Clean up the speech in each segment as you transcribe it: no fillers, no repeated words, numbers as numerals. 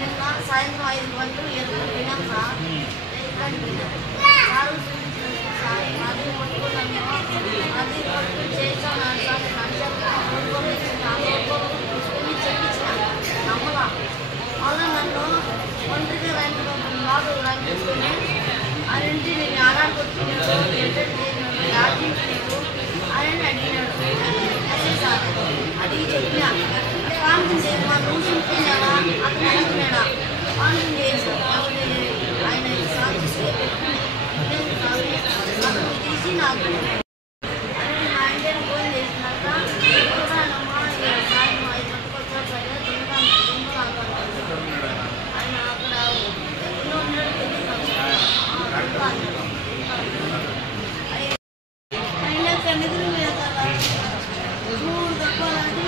నిన్న సాయంత్రం 5 గంటలు ఎరుకున్నాం సార్. సార్ సార్ అది పట్టుకున్నాను, అది పట్టు చేసాను సార్. చెప్పించిన నమ్మలా అలా నన్ను ఒంటరిగా బాబు రాయించుకుని అదేంటి నేను ఆడాడుకొచ్చుకున్నాను అని అడిగినాడు. అదే సార్ అడిగి చెప్పిన కాన్ఫిడెన్స్ చేసి మా రూల్స్ ఉంటున్నాడా అతను అనుకున్నాడా కాన్ఫిడెన్స్ చేశాను. ఆయన సాధిస్తే అతను తీసి నాకు మా ఇంటిని ఫోన్ చేసినాక చూడానమ్మా సాయం అది పట్టుకొచ్చా సరే ఆయన అక్కడ ఎన్నో ఉన్నాడు తెలియదు. అయినా కన్నిధులు మీద కదా 3 దప్పాలంటే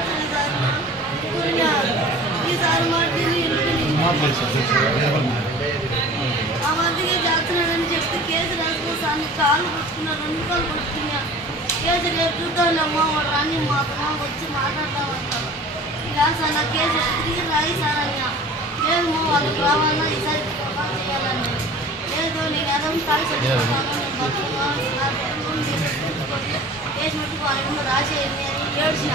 ఈసారి ఆ మధ్యగా చేస్తున్నాడని చెప్తే కేసు రాసుకోసాను. కాళ్ళు పట్టుకున్నా, 2 కాళ్ళు పట్టుకున్నా. కేసు రేపు చూద్దాంలేమ్మా వాడు రాని మా అతను వచ్చి మాట్లాడతామంటారు. ఇలా సార్ నా కేసు తిరిగి రాయి సార్ అన్నా. లేదు వాళ్ళకి రావాలన్నా ఈసారి చేయాలని. లేదు నేను ఎదం తాగి చదువుకుంటాను, నేను బతుకున్నా కేసు మట్టుకు ఆయన రాసేయండి అని ఏడ్చిన.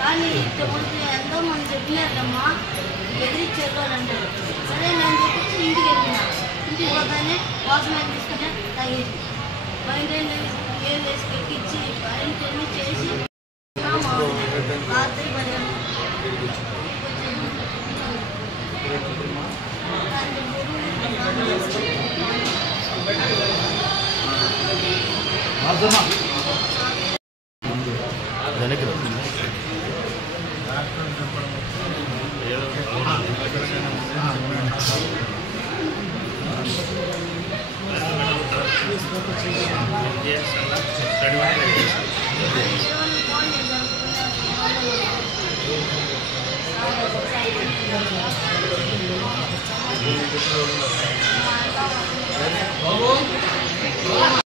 కానీ ముందు ఎంతో మంది చెప్పినారమ్మా ఎదిరించారు అని అన్నాడు. సరే నేను చెప్పి ఇంటికి వెళ్ళిన. ఇంటికి పోతానే వాచ్మెన్ తీసుకుని తాగేసి బయట ఏం వేసి ఎక్కించి బయట చేసి రాత్రి 10 Gracias.